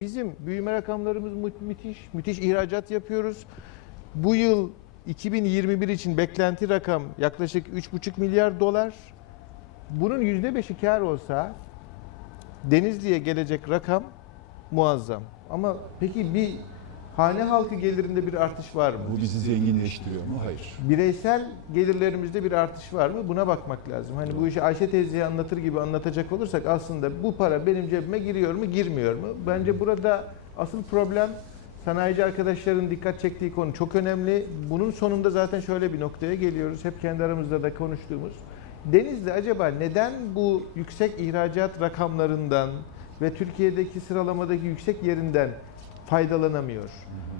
Bizim büyüme rakamlarımız mü- müthiş. Müthiş ihracat yapıyoruz. Bu yıl 2021 için beklenti rakam yaklaşık 3,5 milyar dolar. Bunun %5'i kar olsa Denizli'ye gelecek rakam muazzam. Ama peki bir hane halkı gelirinde bir artış var mı? Bu bizi zenginleştiriyor mu? Hayır. Bireysel gelirlerimizde bir artış var mı? Buna bakmak lazım. Hani bu işi Ayşe teyzeye anlatır gibi anlatacak olursak aslında bu para benim cebime giriyor mu, girmiyor mu? Bence burada asıl problem sanayici arkadaşların dikkat çektiği konu çok önemli. Bunun sonunda zaten şöyle bir noktaya geliyoruz. Hep kendi aramızda da konuştuğumuz. Denizli acaba neden bu yüksek ihracat rakamlarından ve Türkiye'deki sıralamadaki yüksek yerinden faydalanamıyor?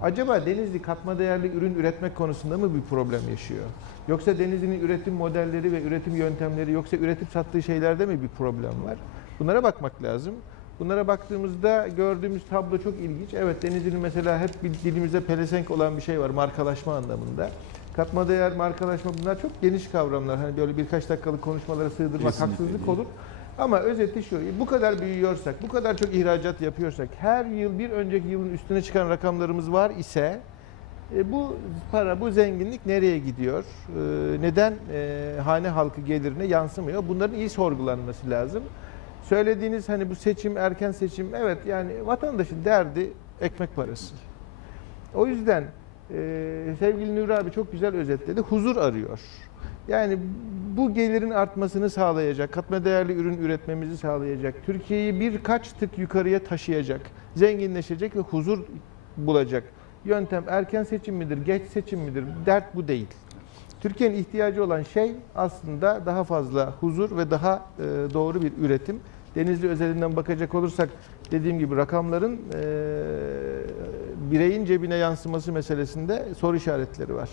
Acaba Denizli katma değerli ürün üretmek konusunda mı bir problem yaşıyor? Yoksa Denizli'nin üretim modelleri ve üretim yöntemleri yoksa üretip sattığı şeylerde mi bir problem var? Bunlara bakmak lazım. Bunlara baktığımızda gördüğümüz tablo çok ilginç. Evet Denizli'nin mesela hep bir dilimize pelesenk olan bir şey var markalaşma anlamında. Katma değer, markalaşma bunlar çok geniş kavramlar. Hani böyle birkaç dakikalık konuşmalara sığdırmak Kesinlikle haksızlık değil. olur. Ama özeti şu, bu kadar büyüyorsak, bu kadar çok ihracat yapıyorsak, her yıl bir önceki yılın üstüne çıkan rakamlarımız var ise e, bu para, bu zenginlik nereye gidiyor? E, neden e, hane halkı gelirine yansımıyor? Bunların iyi sorgulanması lazım. Söylediğiniz hani bu seçim, erken seçim, evet yani vatandaşın derdi ekmek parası. O yüzden e, sevgili Nuri abi çok güzel özetledi. Huzur arıyor. Yani bu gelirin artmasını sağlayacak, katma değerli ürün üretmemizi sağlayacak, Türkiye'yi birkaç tık yukarıya taşıyacak, zenginleşecek ve huzur bulacak. Yöntem erken seçim midir, geç seçim midir? Dert bu değil. Türkiye'nin ihtiyacı olan şey aslında daha fazla huzur ve daha e, doğru bir üretim. Denizli özelinden bakacak olursak dediğim gibi rakamların e, bireyin cebine yansıması meselesinde soru işaretleri var.